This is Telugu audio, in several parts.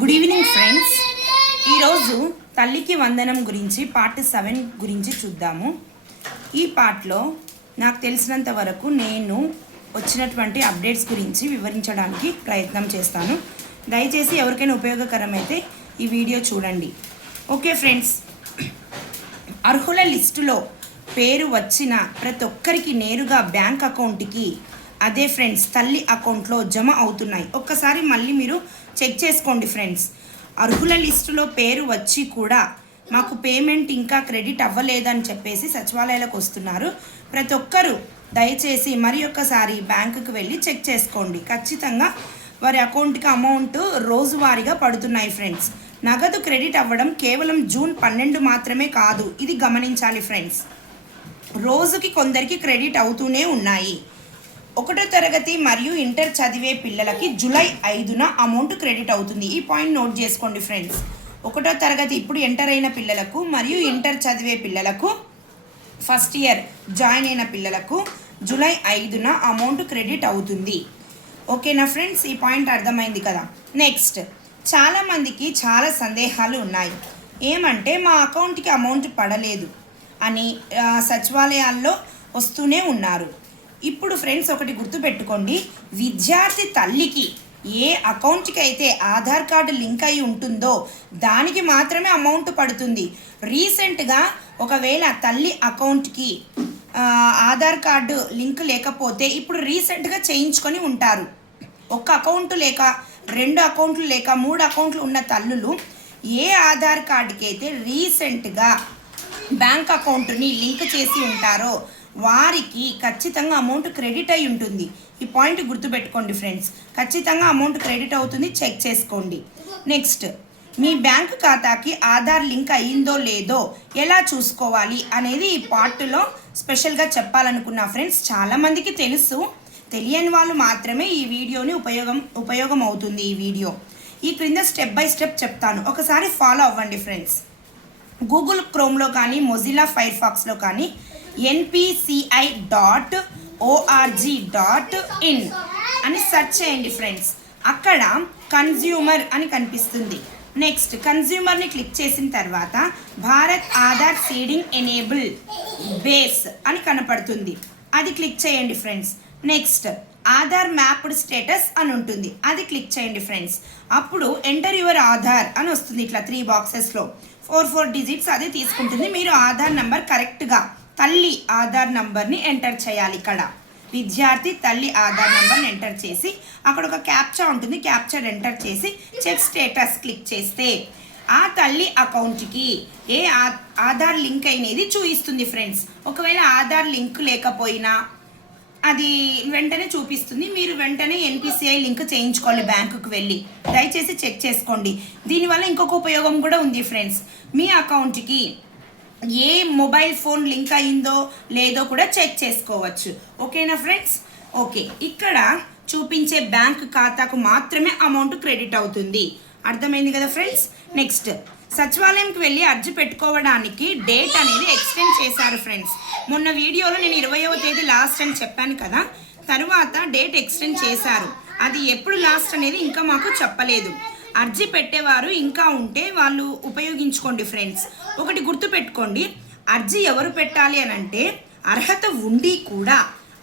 Good evening friends. ఈరోజు తల్లికి వందనం గురించి పార్ట్ 7 గురించి చూద్దాము. ఈ పార్ట్లో నాకు తెలిసినంత వరకు నేను వచ్చినటువంటి అప్డేట్స్ గురించి వివరించడానికి ప్రయత్నం చేస్తాను. దయచేసి ఎవరికైనా ఉపయోగకరమైతే ఈ వీడియో చూడండి. ఓకే ఫ్రెండ్స్, అర్హుల లిస్టులో పేరు వచ్చిన ప్రతి ఒక్కరికి నేరుగా బ్యాంక్ అకౌంట్కి అదే ఫ్రెండ్స్ తల్లి అకౌంట్లో జమ అవుతున్నాయి. ఒక్కసారి మళ్ళీ మీరు చెక్ చేసుకోండి ఫ్రెండ్స్. అర్హుల లిస్టులో పేరు వచ్చి కూడా మాకు పేమెంట్ ఇంకా క్రెడిట్ అవ్వలేదని చెప్పేసి సచివాలయాలకు వస్తున్నారు. ప్రతి ఒక్కరూ దయచేసి మరి ఒక్కసారి బ్యాంకుకి వెళ్ళి చెక్ చేసుకోండి. ఖచ్చితంగా వారి అకౌంట్కి అమౌంట్ రోజువారీగా పడుతున్నాయి ఫ్రెండ్స్. నగదు క్రెడిట్ అవ్వడం కేవలం జూన్ 12 మాత్రమే కాదు, ఇది గమనించాలి ఫ్రెండ్స్. రోజుకి కొందరికి క్రెడిట్ అవుతూనే ఉన్నాయి. 1వ తరగతి మరియు ఇంటర్ చదివే పిల్లలకి జూలై 5న అమౌంట్ క్రెడిట్ అవుతుంది. ఈ పాయింట్ నోట్ చేసుకోండి ఫ్రెండ్స్. 1వ తరగతి ఇప్పుడు ఎంటర్ అయిన పిల్లలకు మరియు ఇంటర్ చదివే పిల్లలకు, ఫస్ట్ ఇయర్ జాయిన్ అయిన పిల్లలకు జూలై 5న అమౌంట్ క్రెడిట్ అవుతుంది. ఓకేనా ఫ్రెండ్స్, ఈ పాయింట్ అర్థమైంది కదా. నెక్స్ట్, చాలామందికి చాలా సందేహాలు ఉన్నాయి. ఏమంటే మా అకౌంట్కి అమౌంట్ పడలేదు అని సచివాలయాల్లో వస్తూనే ఉన్నారు. ఇప్పుడు ఫ్రెండ్స్ ఒకటి గుర్తుపెట్టుకోండి, విద్యార్థి తల్లికి ఏ అకౌంట్కి అయితే ఆధార్ కార్డు లింక్ అయి ఉంటుందో దానికి మాత్రమే అమౌంట్ పడుతుంది. రీసెంట్గా ఒకవేళ తల్లి అకౌంట్కి ఆధార్ కార్డు లింక్ లేకపోతే ఇప్పుడు రీసెంట్గా చేయించుకొని ఉంటారు. ఒక అకౌంట్ లేక 2 అకౌంట్లు లేక 3 అకౌంట్లు ఉన్న తల్లులు ఏ ఆధార్ కార్డుకి అయితే రీసెంట్గా బ్యాంక్ అకౌంట్ని లింక్ చేసి ఉంటారో వారికి ఖచ్చితంగా అమౌంట్ క్రెడిట్ అయి ఉంటుంది. ఈ పాయింట్ గుర్తుపెట్టుకోండి ఫ్రెండ్స్. ఖచ్చితంగా అమౌంట్ క్రెడిట్ అవుతుంది, చెక్ చేసుకోండి. నెక్స్ట్, మీ బ్యాంక్ ఖాతాకి ఆధార్ లింక్ అయ్యిందో లేదో ఎలా చూసుకోవాలి అనేది ఈ పార్ట్లో స్పెషల్గా చెప్పాలనుకున్నా ఫ్రెండ్స్. చాలామందికి తెలుసు, తెలియని వాళ్ళు మాత్రమే ఈ వీడియోని ఉపయోగం అవుతుంది. ఈ వీడియో ఈ క్రింద స్టెప్ బై స్టెప్ చెప్తాను, ఒకసారి ఫాలో అవ్వండి ఫ్రెండ్స్. గూగుల్ క్రోమ్లో కానీ మొజిల్లా ఫైర్ ఫాక్స్లో కానీ npci.org.in అని సెర్చ్ చేయండి ఫ్రెండ్స్. అక్కడ కన్జ్యూమర్ అని కనిపిస్తుంది. నెక్స్ట్, కన్జ్యూమర్ని క్లిక్ చేసిన తర్వాత Bharat Aadhaar seeding enable base అని కనపడుతుంది, అది క్లిక్ చేయండి friends. Next, Aadhaar mapped status అని ఉంటుంది, అది క్లిక్ చేయండి ఫ్రెండ్స్. అప్పుడు ఎంటర్ యువర్ ఆధార్ అని వస్తుంది. ఇట్లా 3 బాక్సెస్లో 4 డిజిట్స్ అది తీసుకుంటుంది. మీరు ఆధార్ నంబర్ కరెక్ట్గా తల్లి ఆధార్ నంబర్ని ఎంటర్ చేయాలి. ఇక్కడ విద్యార్థి తల్లి ఆధార్ నంబర్ని ఎంటర్ చేసి అక్కడ ఒక క్యాప్చా ఉంటుంది, క్యాప్చర్ ఎంటర్ చేసి చెక్ స్టేటస్ క్లిక్ చేస్తే ఆ తల్లి అకౌంట్కి ఏ ఆధార్ లింక్ అయినది చూపిస్తుంది ఫ్రెండ్స్. ఒకవేళ ఆధార్ లింక్ లేకపోయినా అది వెంటనే చూపిస్తుంది. మీరు వెంటనే NPCI లింక్ చేయించుకోవాలి బ్యాంకుకి వెళ్ళి. దయచేసి చెక్ చేసుకోండి. దీనివల్ల ఇంకొక ఉపయోగం కూడా ఉంది ఫ్రెండ్స్. మీ అకౌంట్కి ఏ మొబైల్ ఫోన్ లింక్ అయిందో లేదో కూడా చెక్ చేసుకోవచ్చు. ఓకేనా ఫ్రెండ్స్? ఓకే, ఇక్కడ చూపించే బ్యాంక్ ఖాతాకు మాత్రమే అమౌంట్ క్రెడిట్ అవుతుంది. అర్థమైంది కదా ఫ్రెండ్స్. నెక్స్ట్, సచివాలయంకి వెళ్ళి అర్జీ పెట్టుకోవడానికి డేట్ అనేది ఎక్స్టెండ్ చేశారు ఫ్రెండ్స్. మొన్న వీడియోలో నేను 20వ తేదీ లాస్ట్ అని చెప్పాను కదా, తర్వాత డేట్ ఎక్స్టెండ్ చేశారు. అది ఎప్పుడు లాస్ట్ అనేది ఇంకా మాకు చెప్పలేదు. అర్జీ పెట్టేవారు ఇంకా ఉంటే వాళ్ళు ఉపయోగించుకోండి ఫ్రెండ్స్. ఒకటి గుర్తుపెట్టుకోండి, అర్జీ ఎవరు పెట్టాలి అని అంటే అర్హత ఉండి కూడా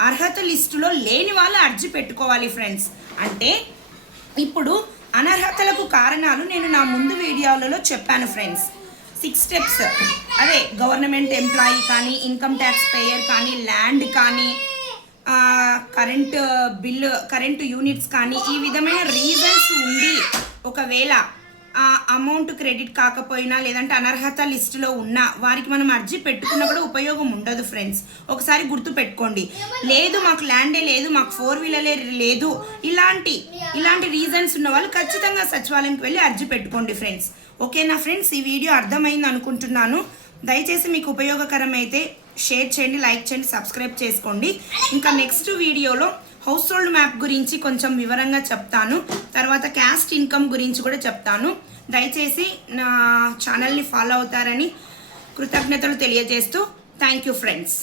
అర్హత లిస్టులో లేని వాళ్ళు అర్జీ పెట్టుకోవాలి ఫ్రెండ్స్. అంటే ఇప్పుడు అనర్హతలకు కారణాలు నేను నా ముందు వీడియోలలో చెప్పాను ఫ్రెండ్స్. 6 స్టెప్స్, అదే గవర్నమెంట్ ఎంప్లాయీ కానీ, ఇన్కమ్ ట్యాక్స్ పేయర్ కానీ, ల్యాండ్ కానీ, కరెంటు యూనిట్స్ కానీ, ఈ విధమైన రీజన్స్ ఉండి ఒకవేళ అమౌంట్ క్రెడిట్ కాకపోయినా లేదంటే అనర్హత లిస్టులో ఉన్న వారికి మనం అర్జీ పెట్టుకున్నా కూడా ఉపయోగం ఉండదు ఫ్రెండ్స్. ఒకసారి గుర్తు పెట్టుకోండి. లేదు మాకు ల్యాండే లేదు, మాకు 4 వీలరే లేదు, ఇలాంటి రీజన్స్ ఉన్న వాళ్ళు ఖచ్చితంగా సచివాలయంకి వెళ్ళి అర్జీ పెట్టుకోండి ఫ్రెండ్స్. ఓకేనా ఫ్రెండ్స్, ఈ వీడియో అర్థమైంది అనుకుంటున్నాను. దయచేసి మీకు ఉపయోగకరమైతే షేర్ చేయండి, లైక్ చేయండి, సబ్స్క్రైబ్ చేసుకోండి. ఇంకా నెక్స్ట్ వీడియోలో హౌస్ హోల్డ్ మ్యాప్ గురించి కొంచెం వివరంగా చెప్తాను. తర్వాత క్యాస్ట్ ఇన్కమ్ గురించి కూడా చెప్తాను. దయచేసి నా ఛానల్ని ఫాలో అవుతారని కృతజ్ఞతలు తెలియజేస్తూ థ్యాంక్ యూ ఫ్రెండ్స్.